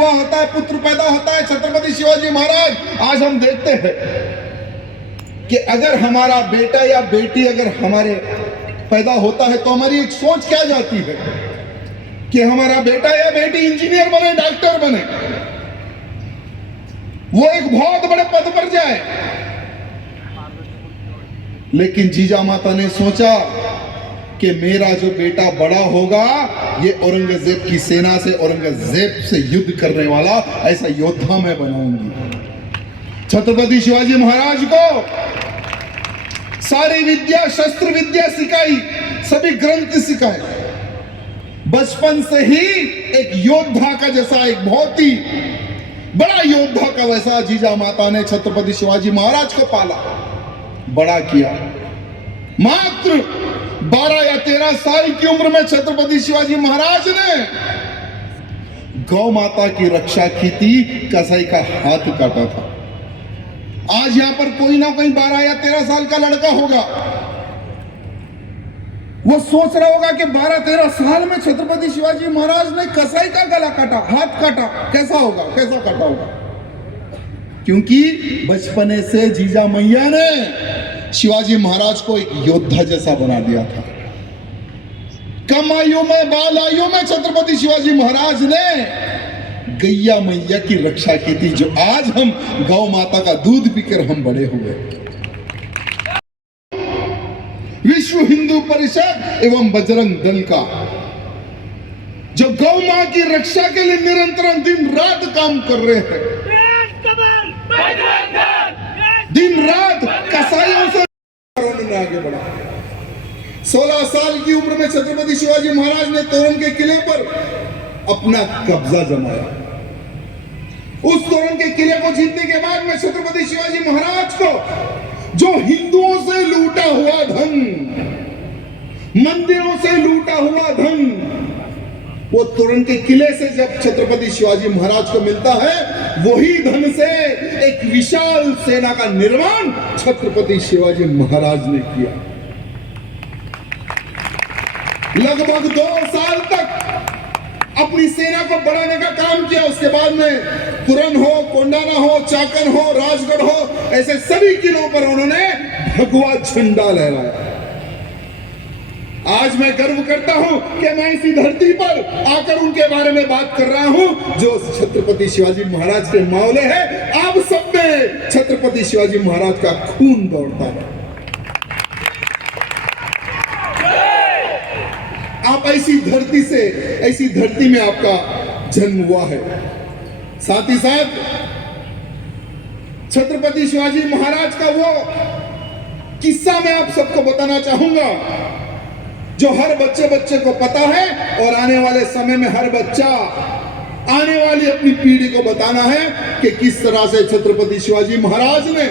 विवाह होता है, पुत्र पैदा होता है। छत्रपति शिवाजी महाराज, आज हम देखते हैं कि अगर हमारा बेटा या बेटी अगर हमारे पैदा होता है तो हमारी एक सोच क्या जाती है कि हमारा बेटा या बेटी इंजीनियर बने, डॉक्टर बने, वो एक बहुत बड़े पद पर जाए। लेकिन जीजा माता ने सोचा कि मेरा जो बेटा बड़ा होगा ये औरंगजेब की सेना से, औरंगजेब से युद्ध करने वाला ऐसा योद्धा मैं बनाऊंगी। छत्रपति शिवाजी महाराज को सारी विद्या, शस्त्र विद्या सिखाई, सभी ग्रंथ सिखाए। बचपन से ही एक योद्धा का जैसा, एक बहुत ही बड़ा योद्धा का वैसा जीजा माता ने छत्रपति शिवाजी महाराज को पाला, बड़ा किया। मात्र 12 या 13 साल की उम्र में छत्रपति शिवाजी महाराज ने गौ माता की रक्षा की थी, कसाई का हाथ काटा था। आज यहां पर कोई ना कोई 12 या 13 साल का लड़का होगा, वो सोच रहा होगा कि 12-13 साल में छत्रपति शिवाजी महाराज ने कसाई का गला काटा, हाथ काटा, कैसा होगा, कैसा काटा होगा? क्योंकि बचपने से जीजा मैया ने शिवाजी महाराज को एक योद्धा जैसा बना दिया था। कम आयु में, बाल आयु में छत्रपति शिवाजी महाराज ने गैया मैया की रक्षा की थी, जो आज हम गौ माता का दूध पीकर हम बड़े हुए। विश्व हिंदू परिषद एवं बजरंग दल का जो गौ मां की रक्षा के लिए निरंतर दिन रात काम कर रहे हैं, दिन रात कसाईयों से आगे बढ़ा। 16 साल की उम्र में छत्रपति शिवाजी महाराज ने तोरण के किले पर अपना कब्जा जमाया। उस तोरण के किले को जीतने के बाद में छत्रपति शिवाजी महाराज को जो हिंदुओं से लूटा हुआ धन, मंदिरों से लूटा हुआ धन, वो तोरण के किले से जब छत्रपति शिवाजी महाराज को मिलता है, वही धन से एक विशाल सेना का निर्माण छत्रपति शिवाजी महाराज ने किया। लगभग 2 साल तक अपनी सेना को बढ़ाने का काम किया। उसके बाद में पुरन हो, कोंडाना हो, चाकन हो, राजगढ़ हो, ऐसे सभी किलों पर उन्होंने भगवा झंडा लहराया। आज मैं गर्व करता हूं कि मैं इसी धरती पर आकर उनके बारे में बात कर रहा हूं जो छत्रपति शिवाजी महाराज के मावले हैं। आप सब में छत्रपति शिवाजी महाराज का खून दौड़ता है। आप ऐसी धरती से, ऐसी धरती में आपका जन्म हुआ है। साथ ही साथ छत्रपति शिवाजी महाराज का वो किस्सा मैं आप सबको बताना चाहूंगा जो हर बच्चे को पता है, और आने वाले समय में हर बच्चा आने वाली अपनी पीढ़ी को बताना है कि किस तरह से छत्रपति शिवाजी महाराज ने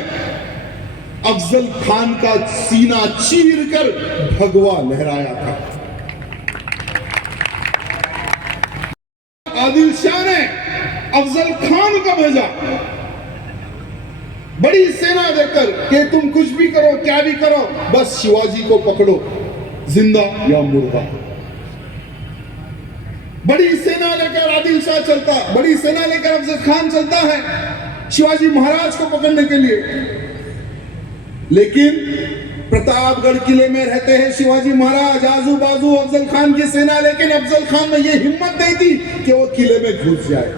अफजल खान का सीना चीरकर भगवा लहराया था। आदिल शाह ने अफजल खान को भेजा बड़ी सेना देकर कि तुम कुछ भी करो, क्या भी करो, बस शिवाजी को पकड़ो, जिंदा या मुर्दा। बड़ी सेना लेकर आदिल शाह चलता, बड़ी सेना लेकर अफजल खान चलता है शिवाजी महाराज को पकड़ने के लिए। लेकिन प्रतापगढ़ किले में रहते हैं शिवाजी महाराज, आजू बाजू अफजल खान की सेना, लेकिन अफजल खान ने यह हिम्मत नहीं दी कि वो किले में घुस जाए।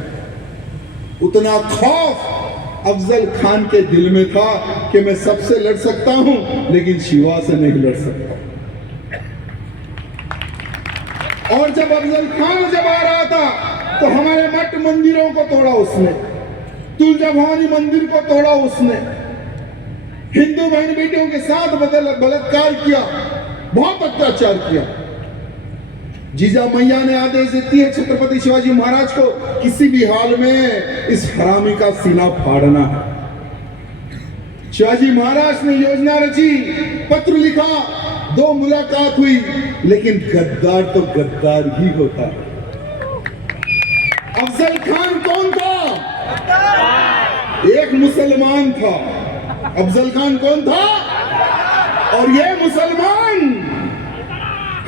उतना खौफ अफजल खान के दिल में था कि मैं सबसे लड़ सकता हूं लेकिन शिवा से नहीं लड़ सकता। और जब अफजल खान जब आ रहा था तो हमारे मठ मंदिरों को तोड़ा उसने, तुलजा भवानी मंदिर को तोड़ा उसने, हिंदू बहन बेटियों के साथ बलात्कार किया, बहुत अत्याचार किया। जीजा मैया ने आदेश देती है छत्रपति शिवाजी महाराज को किसी भी हाल में इस हरामी का सीना फाड़ना है। शिवाजी महाराज ने योजना रची, पत्र लिखा, 2 मुलाकात हुई, लेकिन गद्दार तो गद्दार ही होता है। अफजल खान कौन था? एक मुसलमान था। अफजल खान कौन था? और ये मुसलमान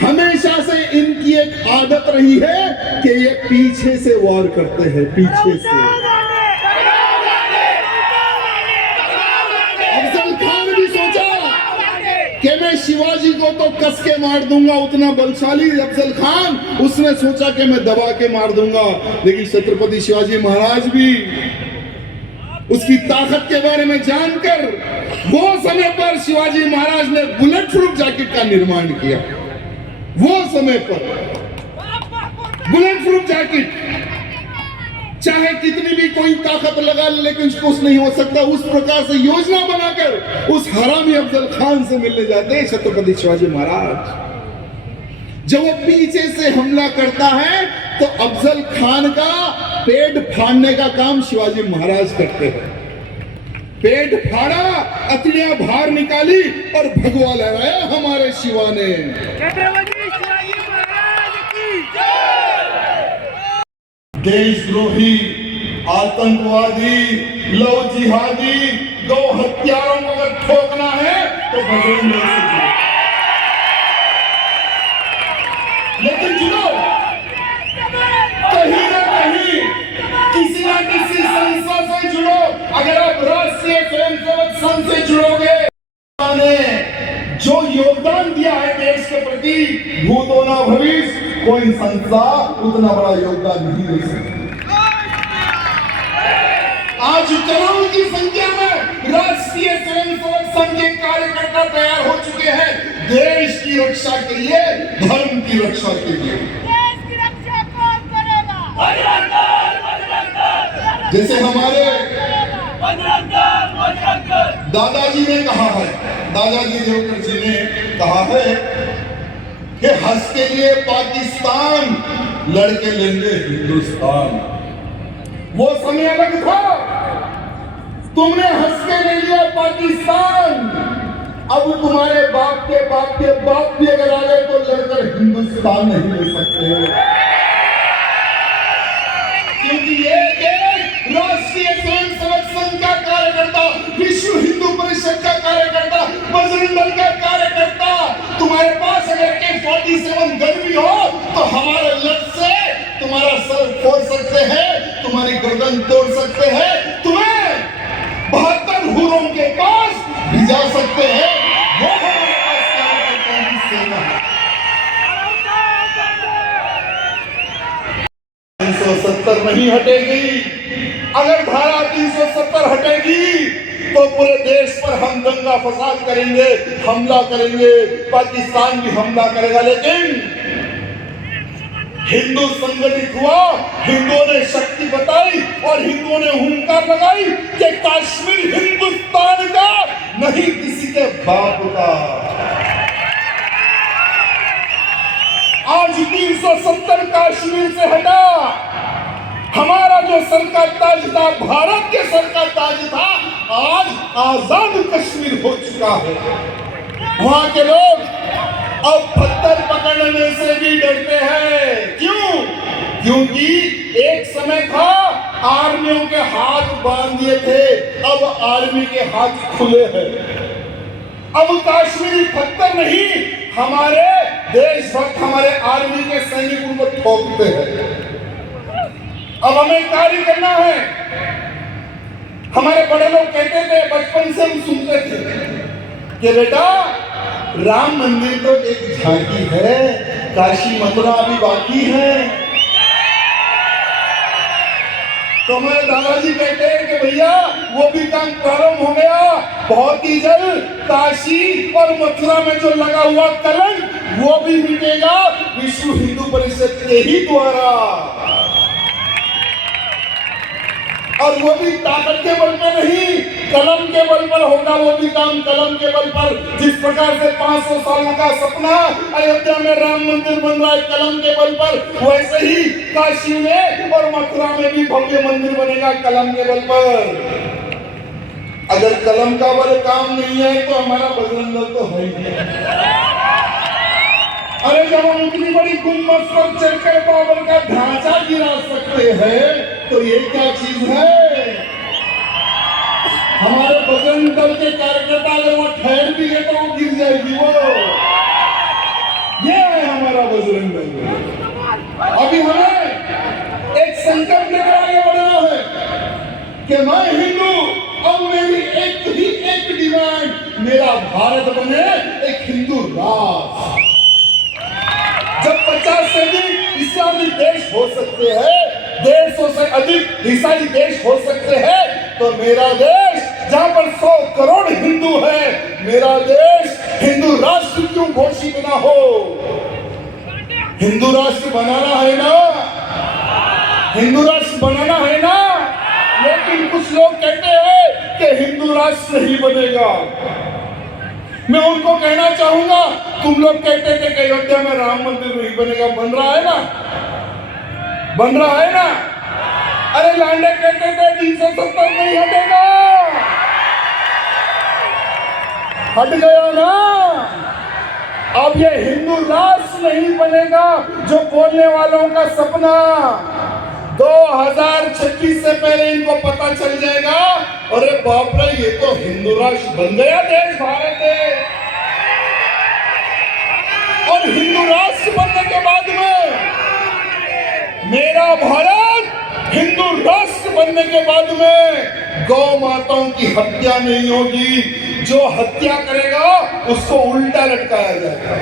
हमेशा से इनकी एक आदत रही है कि ये पीछे से वार करते हैं, पीछे से। अफजल खान भी सोचा कि मैं शिवाजी को तो कस के मार दूंगा, उतना बलशाली अफजल खान, उसने सोचा कि मैं दबा के मार दूंगा। लेकिन छत्रपति शिवाजी महाराज भी उसकी ताकत के बारे में जानकर वो समय पर शिवाजी महाराज ने बुलेट प्रूफ जैकेट का निर्माण किया। वो समय पर बुलेट प्रूफ जैकेट, चाहे कितनी भी कोई ताकत लगा ले, लेकिन कुछ नहीं हो सकता। उस प्रकार से योजना बनाकर उस हरामी अफजल खान से मिलने जाते हैं छत्रपति शिवाजी महाराज। जब वो पीछे से हमला करता है तो अफजल खान का पेट फाड़ने का काम शिवाजी महाराज करते हैं। पेट फाड़ा, अतड़ियां बाहर निकाली और भगवा लहराया हमारे शिवा ने। देशद्रोही, आतंकवादी, लव जिहादी, गौ हत्यारों को अगर ठोकना है तो बजरंग दल से जुड़ो। लेकिन जुड़ो कहीं ना कहीं, किसी ना किसी संस्था से जुड़ो। अगर आप राष्ट्रीय स्वयंसेवक संघ से जुड़ोगे, जो योगदान दिया है देश के प्रति, भूतो न भविष्य, कोई संस्था उतना बड़ा योगदान नहीं दे सकती। आज करोड़ों की संख्या में राष्ट्रीय स्वयंसेवक संघ के कार्यकर्ता तैयार हो चुके हैं देश की रक्षा के लिए, धर्म की रक्षा के लिए। देश की रक्षा कौन करेगा? जैसे हमारे दादाजी ने कहा है, दादाजी देवकर जी ने कहा है कि हंस के लिए पाकिस्तान, लड़के लेंगे हिंदुस्तान। वो समय अलग था, तुमने हंस के ले लिया पाकिस्तान, अब तुम्हारे बाप के बाप के बाप भी अगर आ गए तो लड़कर हिंदुस्तान नहीं ले सकते। क्योंकि ये राष्ट्रीय स्वयंसेवक संघ का कार्यकर्ता, विश्व हिंदू परिषद का कार्यकर्ता, बजरंग दल का कार्यकर्ता, तुम्हारे पास अगर K47 गन भी हो तो हमारे लट से तुम्हारा सर फोड़ सकते हैं, तुम्हारी गर्दन तोड़ सकते हैं, तुम्हें 72 हुरों के पास भिजा सकते हैं। वो हमारे पास कार्यकर्ताओं की सेना है। 370 नहीं हटेगी। अगर धारा 370 हटेगी तो पूरे देश पर हम दंगा फसाद करेंगे, हमला करेंगे, पाकिस्तान भी हमला करेगा। लेकिन हिंदू संगठित हुआ, हिंदुओं ने शक्ति बताई और हिंदुओं ने हुंकार लगाई कि कश्मीर हिंदुस्तान का नहीं, किसी के बाप का। आज 370 कश्मीर से हटा, हमारा जो सर का ताज था, भारत के सर का ताज था, आज आजाद कश्मीर हो चुका है। वहां के लोग अब पत्थर पकड़ने से भी डरते हैं। क्यों? क्योंकि एक समय था आर्मियों के हाथ बांध दिए थे, अब आर्मी के हाथ खुले हैं। अब कश्मीरी पत्थर नहीं, हमारे देशभक्त, हमारे आर्मी के सैनिकों को ठोकते हैं। अब हमें कार्य करना है। हमारे बड़े लोग कहते थे, बचपन से हम सुनते थे कि बेटा राम मंदिर तो एक झांकी है, काशी मथुरा अभी बाकी है। तो हमारे दादाजी कहते हैं कि भैया वो भी काम प्रारंभ हो गया, बहुत ही जल्द काशी और मथुरा में जो लगा हुआ कलंक वो भी मिटेगा विश्व हिंदू परिषद के ही द्वारा। और वो भी ताकत के बल पर नहीं, कलम के बल पर होगा वो भी काम, कलम के बल पर। जिस प्रकार से 500 सालों का सपना अयोध्या में राम मंदिर बन रहा है कलम के बल पर, वैसे ही काशी में और मथुरा में भी भव्य मंदिर बनेगा कलम के बल पर। अगर कलम का बल काम नहीं है तो हमारा बजरंग दल तो है ही। अरे जब हम इतनी बड़ी गुम्बद पर चढ़कर बाबर का ढांचा गिरा सकते हैं तो ये क्या चीज है? हमारे बजरंग दल के कार्यकर्ता अगर वो ठहर भी है तो वो गिर जाएगी। वो ये है हमारा बजरंग दल। अभी हमें एक संकल्प लेकर आगे बढ़ना है कि मैं हिंदू और मेरी एक डिमांड, मेरा भारत बने एक हिंदू राष्ट्र। जब 50 से अधिक इस्लामी देश हो सकते हैं, 150 से अधिक ईसाई देश हो सकते हैं, तो मेरा देश जहां पर 100 करोड़ हिंदू है, मेरा देश हिंदू राष्ट्र क्यों घोषित ना हो? हिंदू राष्ट्र बनाना है ना, हिंदू राष्ट्र बनाना है ना। लेकिन कुछ लोग कहते हैं कि हिंदू राष्ट्र नहीं बनेगा। मैं उनको कहना चाहूंगा, तुम लोग कहते थे कि अयोध्या में राम मंदिर नहीं बनेगा, बन रहा है ना, बन रहा है ना। अरे लांडे कहते थे 370 नहीं हटेगा, हट गया ना। अब ये हिंदू राष्ट्र नहीं बनेगा जो बोलने वालों का सपना। 2026 से पहले इनको पता चल जाएगा, अरे बाप रे, ये तो हिंदू राष्ट्र बन गया देश भारत है। और हिंदू राष्ट्र बनने के बाद में मेरा भारत, हिंदू राष्ट्र बनने के बाद में गौ माताओं की हत्या नहीं होगी। जो हत्या करेगा उसको उल्टा लटकाया जाएगा।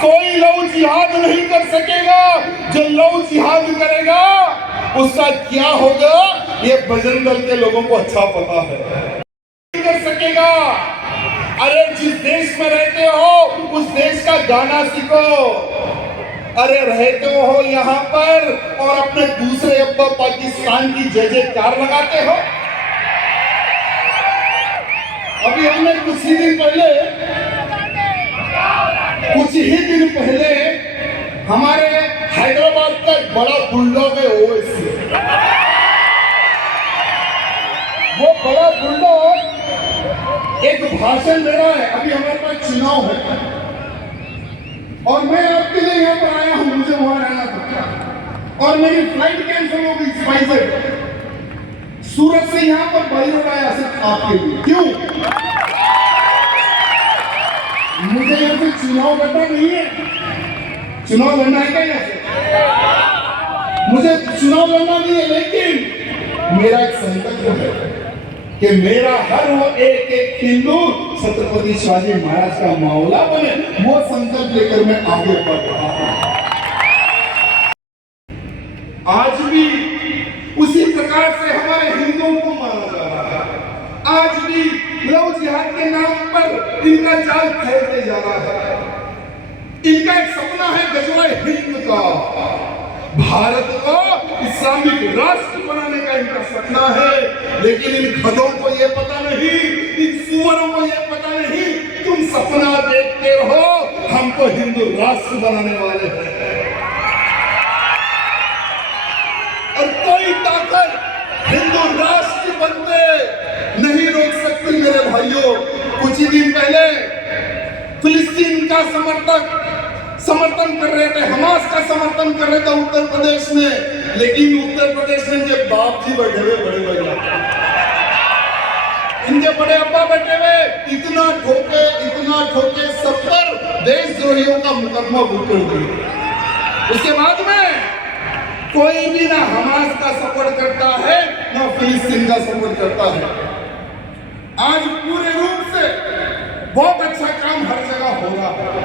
कोई लव जिहाद नहीं कर सकेगा। जो लव जिहाद करेगा उसका क्या होगा, ये बजरंग दल के लोगों को अच्छा पता है। नहीं कर सकेगा। अरे जिस देश में रहते हो उस देश का गाना सीखो। अरे रहते हो यहाँ पर और अपने दूसरे अब्बा पाकिस्तान की जय जयकार लगाते हो। अभी हमने कुछ ही दिन पहले हमारे हैदराबाद का एक बड़ा बुलडॉग है ओवैसी, वो बड़ा बुलडॉग एक भाषण दे रहा है। अभी हमारे पास चुनाव है और मैं आपके लिए यहाँ पर आया हूँ, मुझे वहां रहना था और मेरी फ्लाइट कैंसिल हो गई स्पाइसर। सूरत से यहाँ पर बाई रोड आया सिर्फ आपके लिए। क्यों? मुझे यहाँ से चुनाव लड़ना नहीं है। चुनाव लड़ना है क्या यहाँ से? मुझे चुनाव लड़ना नहीं है, लेकिन मेरा एक संकल्प है कि मेरा हर वो एक हिंदू छत्रपति शिवाजी महाराज का मावला बने। वो संकल्प लेकर मैं आगे बढ़ रहा हूं। आज भी उसी प्रकार से हमारे हिंदुओं को मारा जा रहा है। आज भी लव जिहाद के नाम पर इनका जाल फैलते जा रहा है। इनका एक सपना है गजवाए हिंद का, भारत को इस्लामिक राष्ट्र बनाने का इनका सपना है। लेकिन इन गधों को ये पता नहीं, इन सुअरों को ये पता नहीं, तुम सपना देखते रहो, हमको हिंदू राष्ट्र बनाने वाले हैं। और कोई ताकत हिंदू राष्ट्र बनते नहीं रोक सकती मेरे भाइयों। कुछ ही दिन पहले फिलिस्तीन का समर्थन कर रहे थे, हमास का समर्थन कर रहे थे उत्तर प्रदेश में। लेकिन उत्तर प्रदेश में इनके बाप जी बैठे हुए, बड़े भैया, इनके बड़े अब्बा बैठे हुए, इतना ठोके 70 देशद्रोहियों का मुकदमा बुक कर दिया। उसके बाद में कोई भी ना हमास का सपोर्ट करता है ना फिलिस्तीन का सपोर्ट करता है। आज पूरे रूप से बहुत अच्छा काम हर जगह हो रहा है।